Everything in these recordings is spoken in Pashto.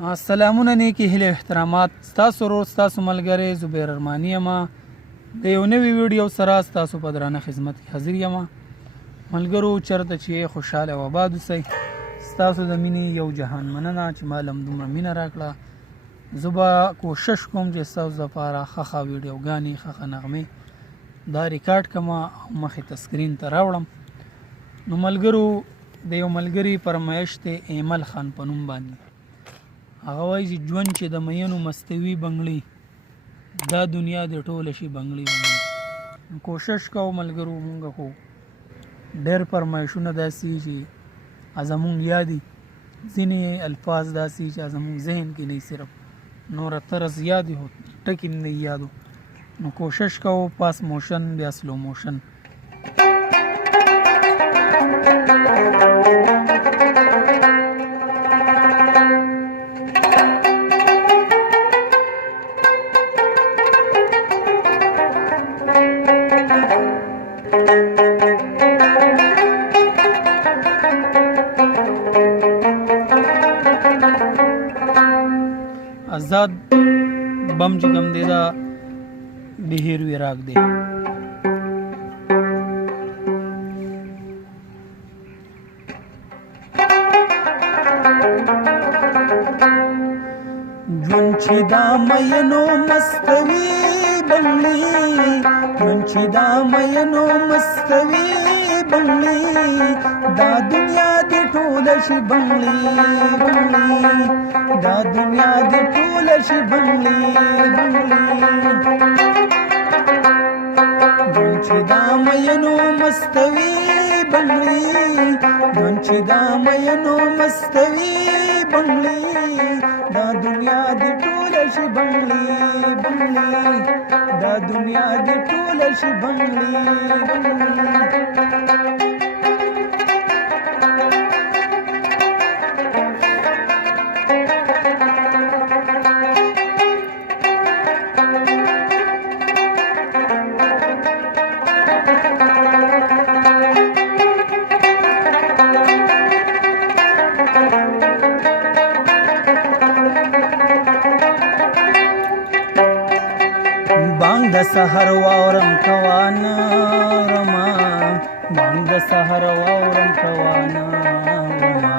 سلامونه نیکی هیله احترامات ستاسو ورور ستاسو ملګری زبیر ارمانی یم د یو نوي ویډیو سره ستاسو په درانه خدمت کې حاضر یم ملګرو چرته چې خوشحاله او آباد اوسئ ستاسو د مینې یو جهان مننه چې ما له دومره مینه راکړه زه به کوشش کوم چې ستاسو دپاره ښه ویډیوګانې ښه نغمې دا ریکارډ کړم او مخې ته سکرین ته راوړم نو ملګرو د یو ملګري فرمایش دی ایمل خان په نوم باندې هغه وایي چې ژوند چې د مینو مستوي بنګړي دا دنیا د ټوله شي بنګړي کوشش کوو ملګرو مونږ خو ډېر فرمایشونه داسې چې زمونږ یادي ځینې الفاظ داسې چې زمونږ ذهن کې نه صرف نور طرز یاد هو ټکي نه یادو نو کوشش کوو پاس موشن بیا سلو موشن آزاد بم چې کوم دی دا بهیر وراق دی ژوند چې دا مینو مستوي بنګړي ژوند چې دا مینو مستوي بنګړي دا دنیا دې ټوله شي بنګړي دا دنیا دې ټوله شي بنګړي ژوند چې دا مینو مستوي بنګړي ژوند چې دا مینو مستوي بنګړي دا دنیا دې ټوله شي بنګړي دا دنیا دې ټوله شي بنګړي بانگ د سحر واورم کوانه رما بانگ د سحر واورم کوانه رما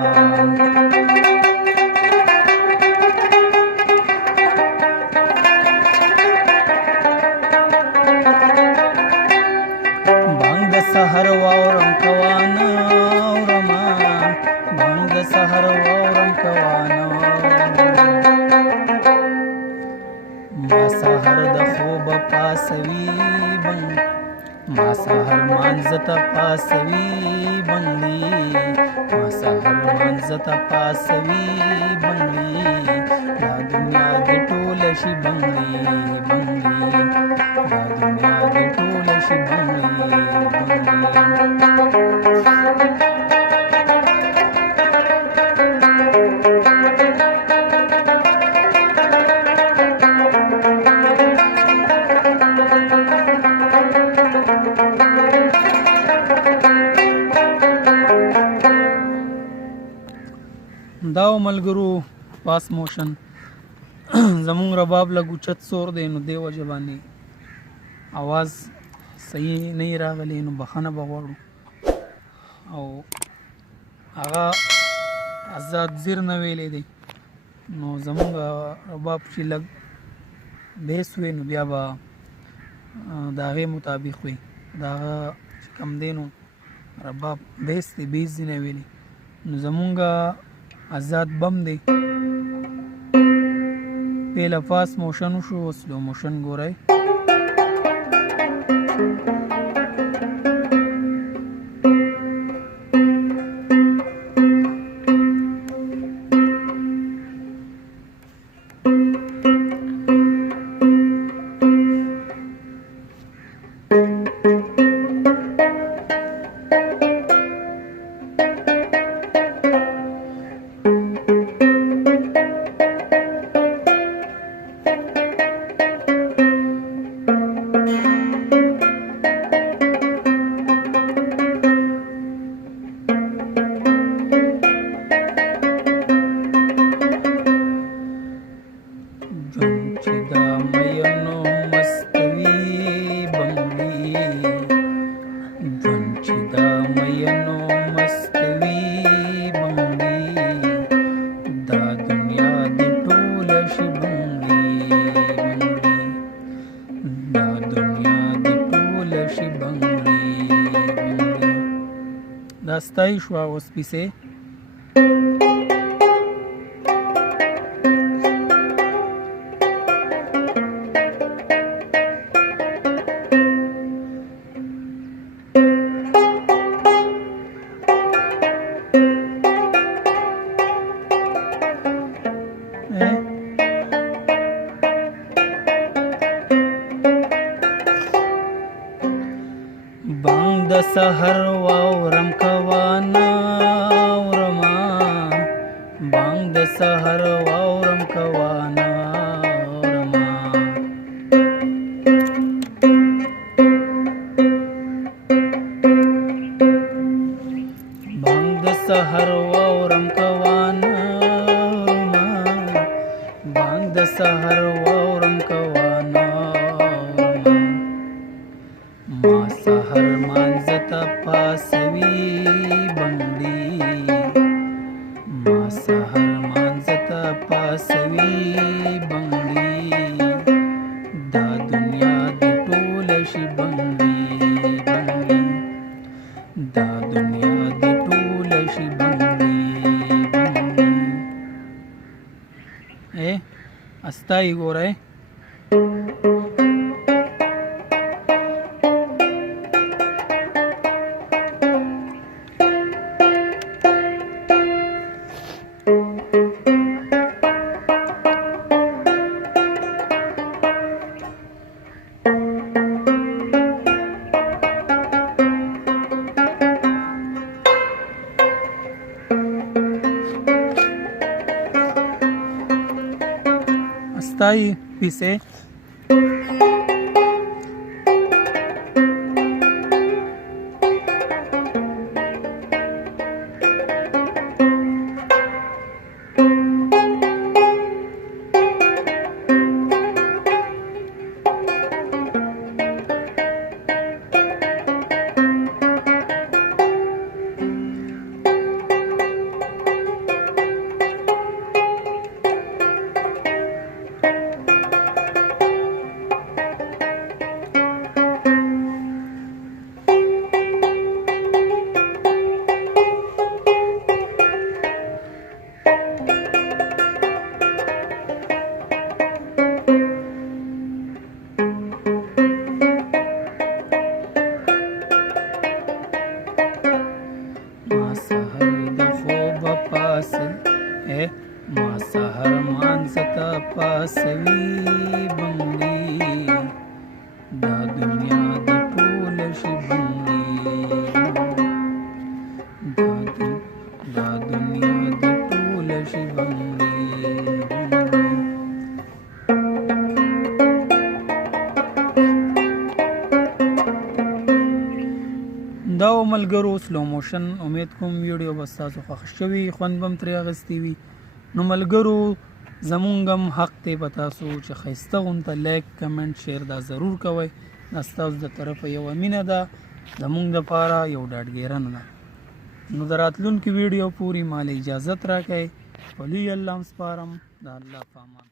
بانگ د سحر واورم کوانه رما بانگ د سحر واورم کوانه ما سحر د خوب پاسوي بنګ ما سحر مانزت پاسوي بنګړي ما سحر مانزت پاسوي بنګړي دا دنیا دې ټوله شي بنګړي دا دنیا دې ټوله شي دا ملګرو پاس موشن زمون رباب لګو چت سور دی نو دی وجه باندې आवाज صحیح نه راغلی نو بخنه بغواړو او هغه آزاد زیر نه ویلې دی نو زمون رباب چې لګ بیس وی نو بیا به داغه مطابق وي دا کم دینو رباب بیس دی بیس نه ویلې نو زمونږه آزاد بم دی پهلا فاست موشن شو سلو موشن ګورئ استای شو اوس پیسې بانگ د سحر واورم کوانا ورما بانگ د سحر واورم کوانا ورما بانگ د سحر واورم کوانا ورما بانگ د سحر واورم کوانا ما سحر مانزتا پاسوی بنگلی ما سحر مانزتا پاسوی بنگلی دا دنیا دی ټول شي بنگلی بنگلی دا دنیا دی ټول شي بنگلی بنگلی استای ګوره استای پیسې ما سحر مانزتا پاسوی بنگلی دا دنیا دی ټول شي بنگلی دا دنیا دی ټول شي بنگلی دا ملګرو سلو موشن امید کوم ویډیو به ستاسو خوښ شوي خوند به م ترې اخیستی وي نو ملګرو زمونږ هم حق دی په تاسو چې ښایسته غونته لایک کمنټ شیر دا ضرور کوئ دا ستاسو د طرفه یوه مینه ده زمونږ دپاره یو ډاډګیرنه ده نو د راتلونکي ویډیو پورې مال اجازت راکئ په لوی الله م سپارم د الله په امان